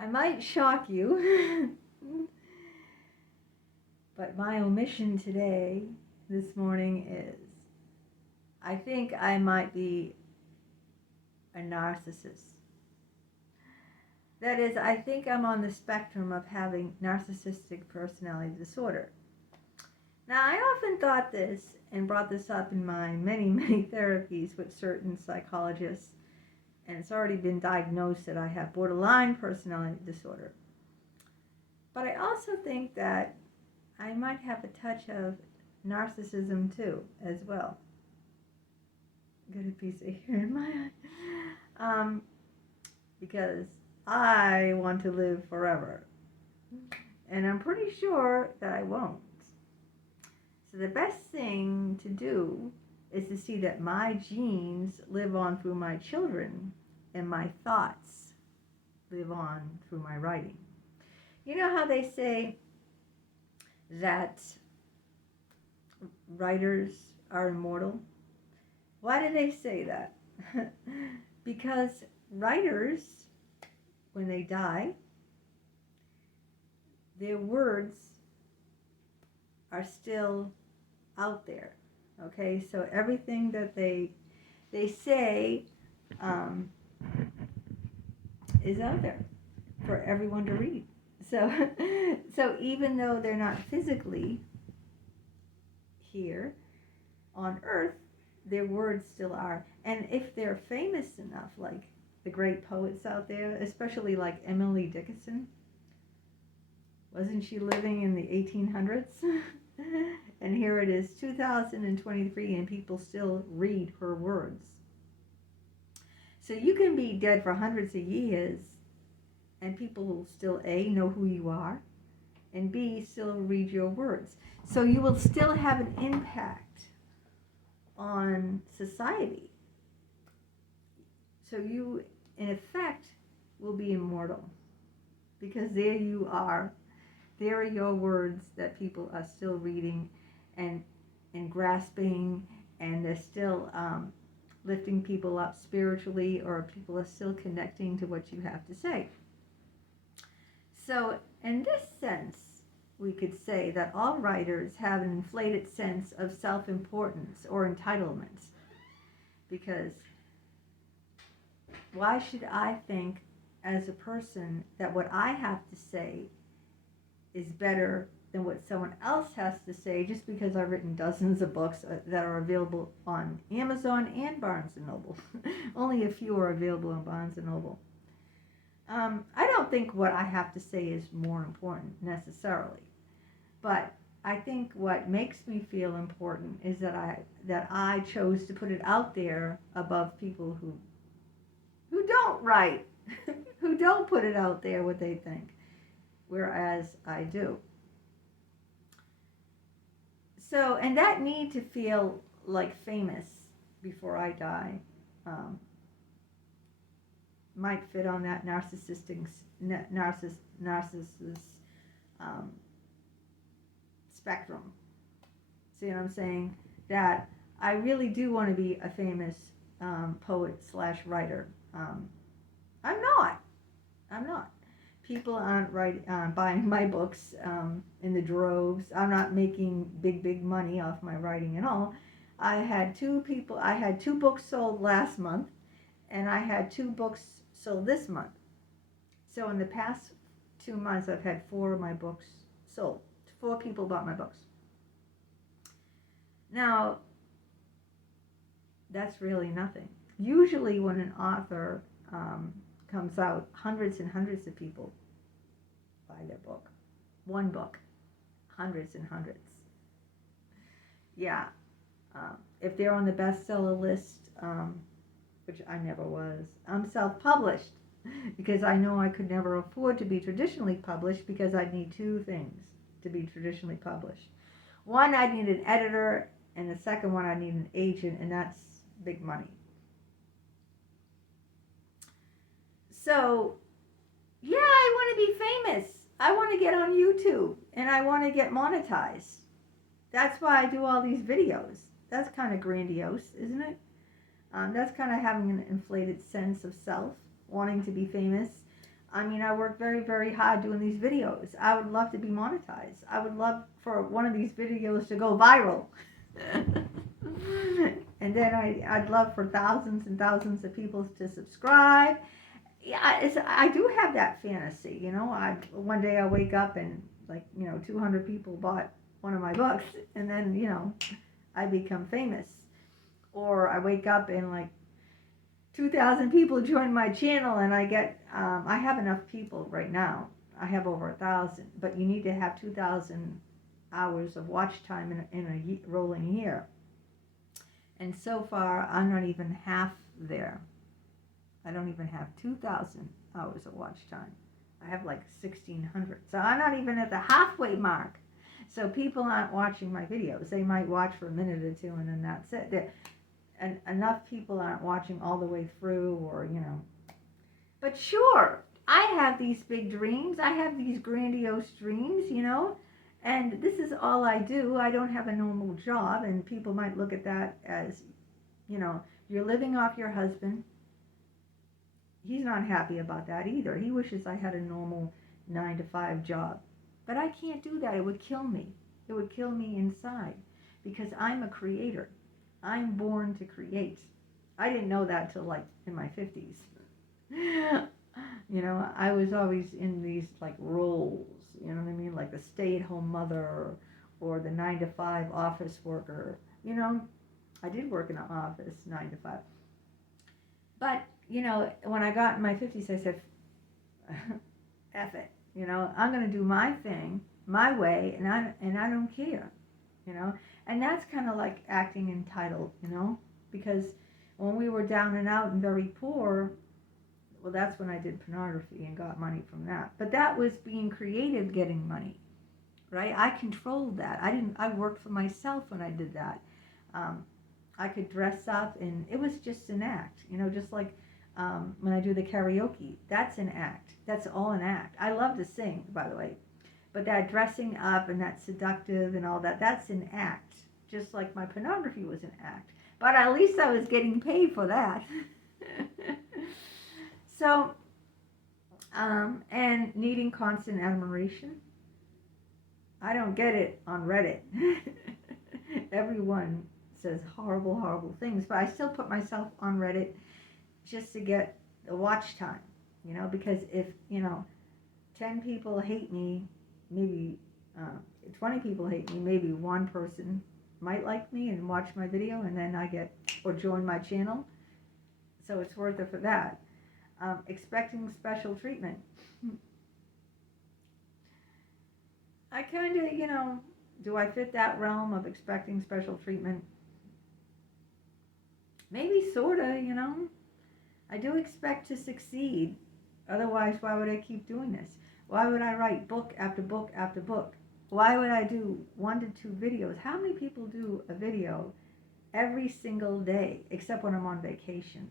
I might shock you, but my omission today, this morning, is I think I might be a narcissist. That is, I think I'm on the spectrum of having narcissistic personality disorder. Now, I often thought this and brought this up in my many, many therapies with certain psychologists, and it's already been diagnosed that I have borderline personality disorder. But I also think that I might have a touch of narcissism too, as well. Got a piece of hair in my eye. Because I want to live forever. And I'm pretty sure that I won't. So the best thing to do is to see that my genes live on through my children and my thoughts live on through my writing. You know how they say that writers are immortal? Why do they say that? Because writers, when they die, their words are still out there. Okay, so everything that they say is out there for everyone to read. So even though they're not physically here on Earth, their words still are. And if they're famous enough, like the great poets out there, especially like Emily Dickinson, wasn't she living in the 1800s? And here it is 2023 and people still read her words. So you can be dead for hundreds of years and people will still A, know who you are, and B, still read your words. So you will still have an impact on society. So you, in effect, will be immortal. Because there you are. There are your words that people are still reading and grasping, and they're still lifting people up spiritually, or people are still connecting to what you have to say. So in this sense, we could say that all writers have an inflated sense of self-importance or entitlement. Because why should I think as a person that what I have to say is better than what someone else has to say just because I've written dozens of books that are available on Amazon and Barnes & Noble. Only a few are available on Barnes & Noble. I don't think what I have to say is more important necessarily, but I think what makes me feel important is that I chose to put it out there above people who don't write, who don't put it out there what they think, whereas I do. So, and that need to feel like famous before I die might fit on that narcissist spectrum. See what I'm saying? That I really do want to be a famous poet / writer. I'm not. People aren't buying my books in the droves. I'm not making big money off my writing at all. I had two books sold last month, and I had 2 books sold this month. So in the past 2 months, I've had 4 of my books sold. 4 people bought my books. Now, that's really nothing. Usually when an author comes out, hundreds and hundreds of people buy their book. 1 book, hundreds and hundreds. Yeah. If they're on the bestseller list, which I never was, I'm self-published because I know I could never afford to be traditionally published because I'd need 2 things to be traditionally published. One, I'd need an editor, and the second one, I'd need an agent, and that's big money. So, yeah, I want to be famous. I want to get on YouTube, and I want to get monetized. That's why I do all these videos. That's kind of grandiose, isn't it? That's kind of having an inflated sense of self, wanting to be famous. I mean, I work very, very hard doing these videos. I would love to be monetized. I would love for one of these videos to go viral. And then I'd love for thousands and thousands of people to subscribe. Yeah, I do have that fantasy, you know. One day I'll wake up and, like, 200 people bought one of my books, and then, I become famous. Or I wake up and, like, 2,000 people join my channel, and I have enough people right now. I have over 1,000, but you need to have 2,000 hours of watch time in a rolling year. And so far, I'm not even half there. I don't even have 2,000 hours of watch time. I have like 1,600. So I'm not even at the halfway mark. So people aren't watching my videos. They might watch for a minute or two, and then that's it. And enough people aren't watching all the way through, or, But sure, I have these big dreams. I have these grandiose dreams, and this is all I do. I don't have a normal job, and people might look at that as, you're living off your husband. He's not happy about that either. He wishes I had a normal 9-to-5 job. But I can't do that. It would kill me. It would kill me inside, because I'm a creator. I'm born to create. I didn't know that till, like, in my 50s. I was always in these, like, roles, you know what I mean? Like the stay-at-home mother, or the 9-to-5 office worker. I did work in an office 9-to-5. But, when I got in my 50s, I said, F it. I'm going to do my thing, my way, and I don't care, And that's kind of like acting entitled, because when we were down and out and very poor, well, that's when I did pornography and got money from that. But that was being creative, getting money, right? I controlled that. I worked for myself when I did that. I could dress up, and it was just an act, just like when I do the karaoke. That's an act. That's all an act. I love to sing, by the way. But that dressing up and that seductive and all that, that's an act. Just like my pornography was an act. But at least I was getting paid for that. So, and needing constant admiration. I don't get it on Reddit. Everyone says horrible, horrible things. But I still put myself on Reddit just to get the watch time. Because if, 10 people hate me, maybe 20 people hate me, maybe one person might like me and watch my video, and then or join my channel. So it's worth it for that. Expecting special treatment. I kind of, do I fit that realm of expecting special treatment? Maybe sorta, I do expect to succeed. Otherwise, why would I keep doing this? Why would I write book after book after book? Why would I do 1 to 2 videos? How many people do a video every single day, except when I'm on vacation?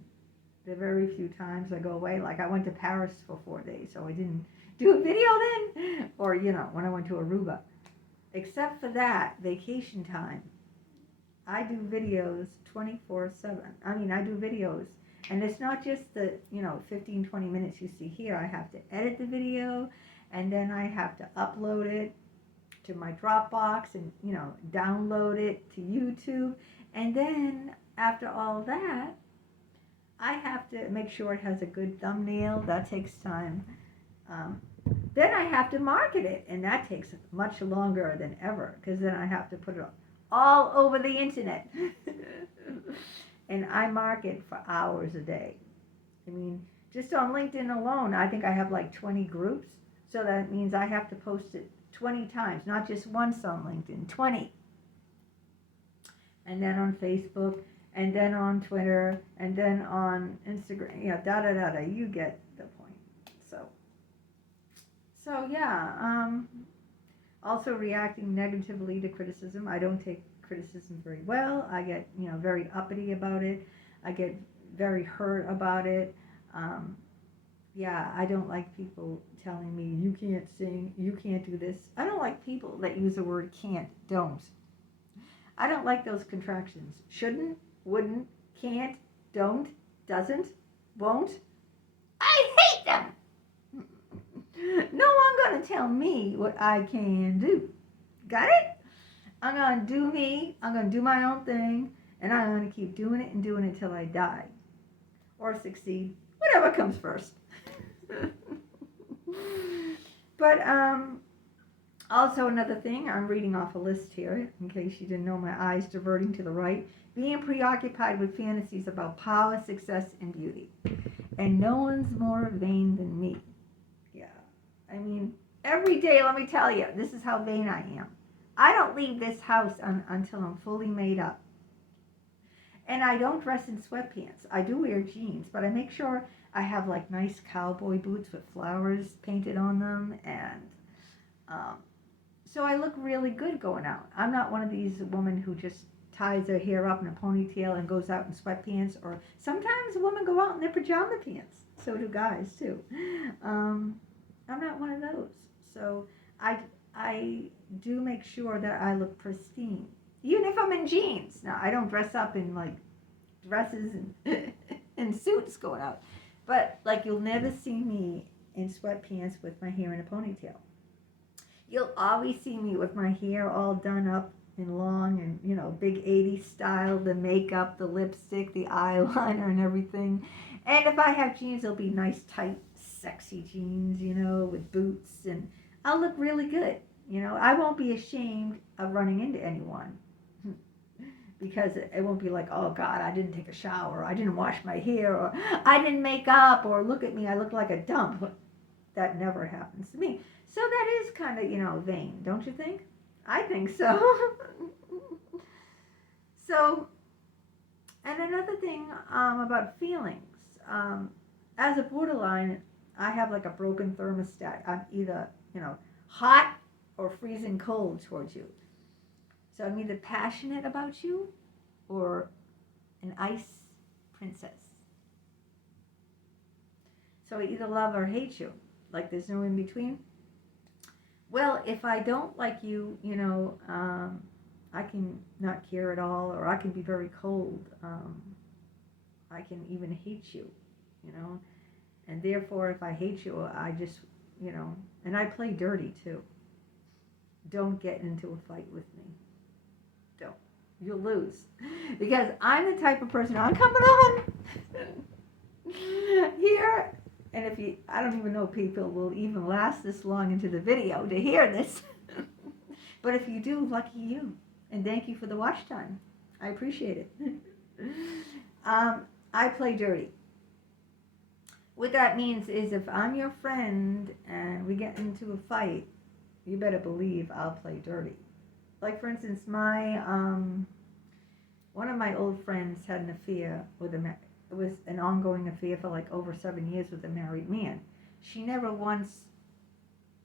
There are very few times I go away. Like I went to Paris for 4 days, so I didn't do a video then. Or, when I went to Aruba. Except for that, vacation time, I do videos 24/7. I mean, I do videos. And it's not just the, 15, 20 minutes you see here. I have to edit the video, and then I have to upload it to my Dropbox and, download it to YouTube. And then after all that, I have to make sure it has a good thumbnail. That takes time. Then I have to market it, and that takes much longer than ever, because then I have to put it all over the internet. And I market for hours a day. I mean, just on LinkedIn alone, I think I have like 20 groups. So that means I have to post it 20 times, not just once on LinkedIn, 20. And then on Facebook, and then on Twitter, and then on Instagram, da-da-da-da, you get the point. So yeah, also reacting negatively to criticism. I don't take criticism very well. I get, very uppity about it. I get very hurt about it. I don't like people telling me, you can't sing, you can't do this. I don't like people that use the word can't, don't. I don't like those contractions. Shouldn't, wouldn't, can't, don't, doesn't, won't. I hate them! going to tell me what I can do. Got it? I'm going to do me. I'm going to do my own thing. And I'm going to keep doing it and doing it till I die. Or succeed. Whatever comes first. But also another thing, I'm reading off a list here, in case you didn't know, my eyes diverting to the right. Being preoccupied with fantasies about power, success, and beauty. And no one's more vain than me. Yeah. I mean, every day, let me tell you, this is how vain I am. I don't leave this house until I'm fully made up. And I don't dress in sweatpants. I do wear jeans, but I make sure I have like nice cowboy boots with flowers painted on them. And so I look really good going out. I'm not one of these women who just ties their hair up in a ponytail and goes out in sweatpants. Or sometimes women go out in their pajama pants. So do guys too. I'm not one of those. So I do make sure that I look pristine. Even if I'm in jeans. Now, I don't dress up in, like, dresses and, and suits going out. But, like, you'll never see me in sweatpants with my hair in a ponytail. You'll always see me with my hair all done up and long and, you know, big 80s style, the makeup, the lipstick, the eyeliner and everything. And if I have jeans, they'll be nice, tight, sexy jeans, you know, with boots. And I'll look really good. You know, I won't be ashamed of running into anyone. Because it won't be like, oh God, I didn't take a shower, or I didn't wash my hair, or I didn't make up, or look at me, I look like a dump. That never happens to me. So that is kind of, you know, vain, don't you think? I think so. So, and another thing about feelings. As a borderline, I have like a broken thermostat. I'm either, you know, hot or freezing cold towards you. So I'm either passionate about you or an ice princess. So I either love or hate you. Like there's no in between. Well, if I don't like you, you know, I can not care at all, or I can be very cold. I can even hate you, you know. And therefore, if I hate you, I just, you know, and I play dirty too. Don't get into a fight with me. Don't. You'll lose. Because I'm the type of person, I'm coming on here. And if you, I don't even know if people will even last this long into the video to hear this. But if you do, lucky you. And thank you for the watch time. I appreciate it. I play dirty. What that means is if I'm your friend and we get into a fight, you better believe I'll play dirty. Like, for instance, my one of my old friends had an affair with it was an ongoing affair for like over 7 years with a married man. She never once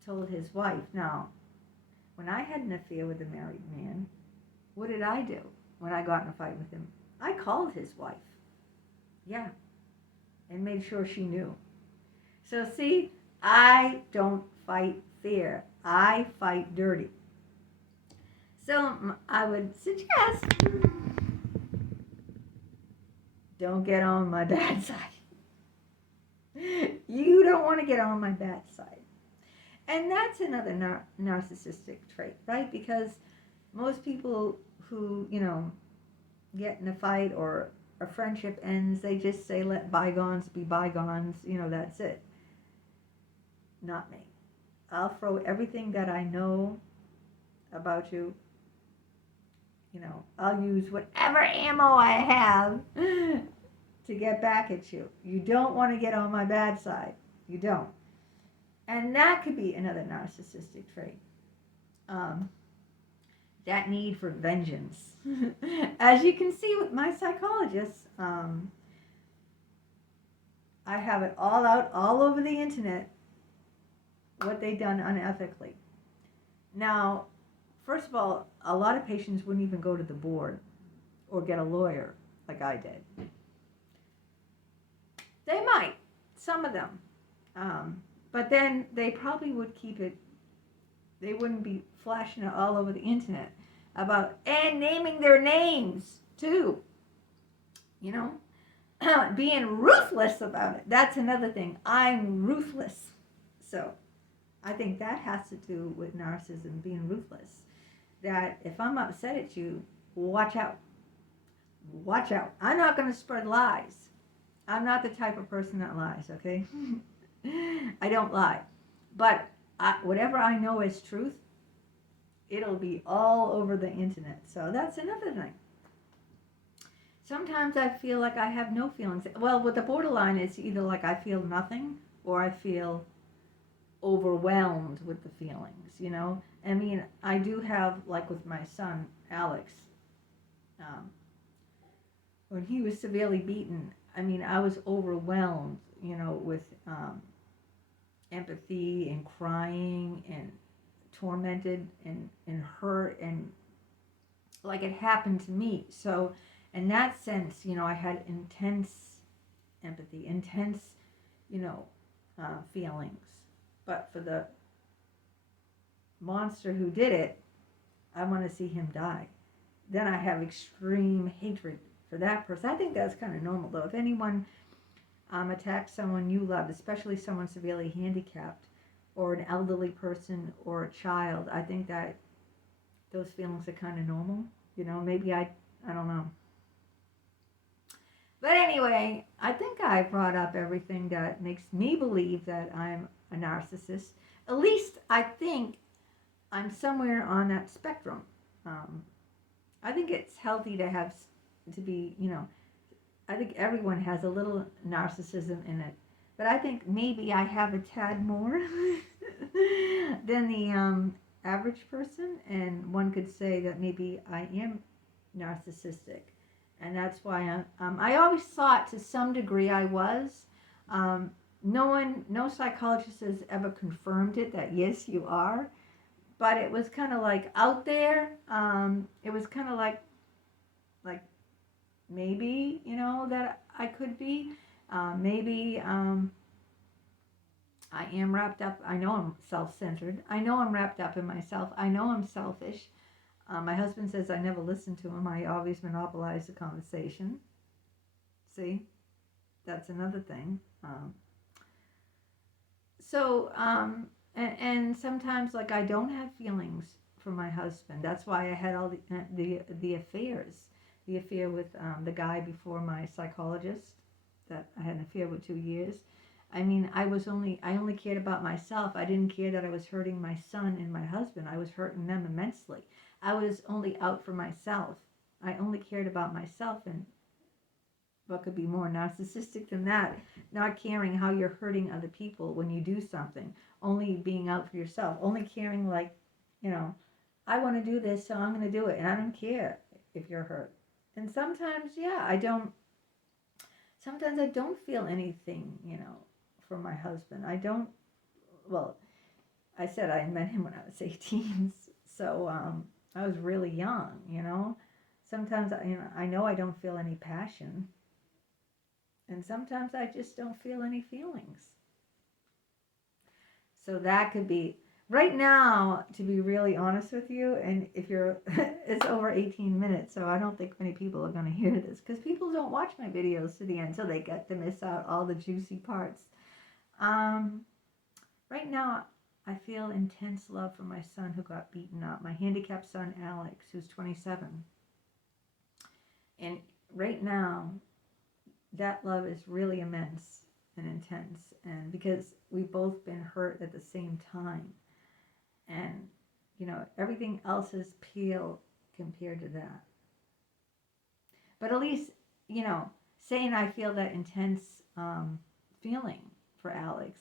told his wife. Now, when I had an affair with a married man, what did I do when I got in a fight with him? I called his wife. Yeah. And made sure she knew. So see, I don't fight fair. I fight dirty. So I would suggest, don't get on my bad side. You don't want to get on my bad side. And that's another narcissistic trait, right? Because most people who, you know, get in a fight or a friendship ends, they just say, let bygones be bygones, you know, that's it. Not me. I'll throw everything that I know about you. You know, I'll use whatever ammo I have to get back at you. You don't want to get on my bad side. You don't. And that could be another narcissistic trait. That need for vengeance. As you can see with my psychologists, I have it all out, all over the internet, what they've done unethically. Now, first of all, a lot of patients wouldn't even go to the board or get a lawyer like I did. They might, some of them. But then they probably would keep it, they wouldn't be flashing it all over the internet about, and naming their names too. You know, being ruthless about it. That's another thing. I'm ruthless. So I think that has to do with narcissism, being ruthless. That if I'm upset at you, watch out. Watch out. I'm not going to spread lies. I'm not the type of person that lies, okay? I don't lie. But whatever I know is truth, it'll be all over the internet. So that's another thing. Sometimes I feel like I have no feelings. Well, with the borderline, it's either like I feel nothing or I feel overwhelmed with the feelings, you know? I mean, I do have, like with my son, Alex, when he was severely beaten, I mean, I was overwhelmed, you know, with empathy and crying and tormented and hurt, and like it happened to me. So in that sense, you know, I had intense empathy, intense, you know, feelings. But for the monster who did it, I want to see him die. Then I have extreme hatred for that person. I think that's kind of normal, though. If anyone attacks someone you loved, especially someone severely handicapped, or an elderly person, or a child, I think that those feelings are kind of normal. You know, maybe I don't know. But anyway, I think I brought up everything that makes me believe that I'm a narcissist. At least I think I'm somewhere on that spectrum. I think it's healthy to be, you know, I think everyone has a little narcissism in it. But I think maybe I have a tad more than the average person. And one could say that maybe I am narcissistic. And that's why I always thought to some degree I was. No psychologist has ever confirmed it, that yes, you are. But it was kind of like out there. It was kind of like maybe, you know, that I could be. Maybe I am wrapped up. I know I'm self-centered. I know I'm wrapped up in myself. I know I'm selfish. My husband says I never listen to him. I always monopolize the conversation. See? That's another thing. And sometimes, like, I don't have feelings for my husband. That's why I had all the affairs. The affair with the guy before my psychologist that I had an affair with 2 years. I mean, I only cared about myself. I didn't care that I was hurting my son and my husband. I was hurting them immensely. I was only out for myself. I only cared about myself, and what could be more narcissistic than that? Not caring how you're hurting other people when you do something. Only being out for yourself. Only caring like, you know, I want to do this, so I'm going to do it. And I don't care if you're hurt. And sometimes, sometimes I don't feel anything, you know, for my husband. I said I met him when I was 18. So I was really young, you know. Sometimes, I know I don't feel any passion. And sometimes I just don't feel any feelings. So that could be, right now, to be really honest with you, and if you're, it's over 18 minutes, so I don't think many people are going to hear this, because people don't watch my videos to the end, so they get to miss out all the juicy parts. Right now, I feel intense love for my son who got beaten up, my handicapped son, Alex, who's 27. And right now, that love is really immense and intense, and because we've both been hurt at the same time, and you know, everything else is pale compared to that. But at least, you know, saying I feel that intense feeling for Alex,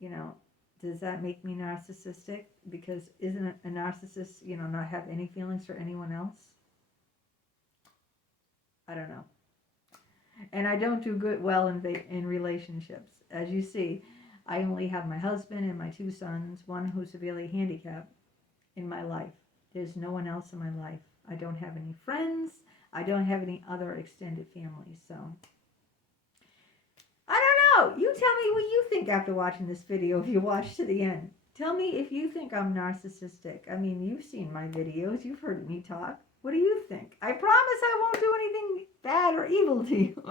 you know, does that make me narcissistic? Because isn't a narcissist, you know, not have any feelings for anyone else? I don't know. And I don't do well in relationships. As you see, I only have my husband and my 2 sons, one who's severely handicapped, in my life. There's no one else in my life. I don't have any friends. I don't have any other extended family. So, I don't know. You tell me what you think after watching this video, if you watch to the end. Tell me if you think I'm narcissistic. I mean, you've seen my videos. You've heard me talk. What do you think? I promise I won't do anything bad or evil to you.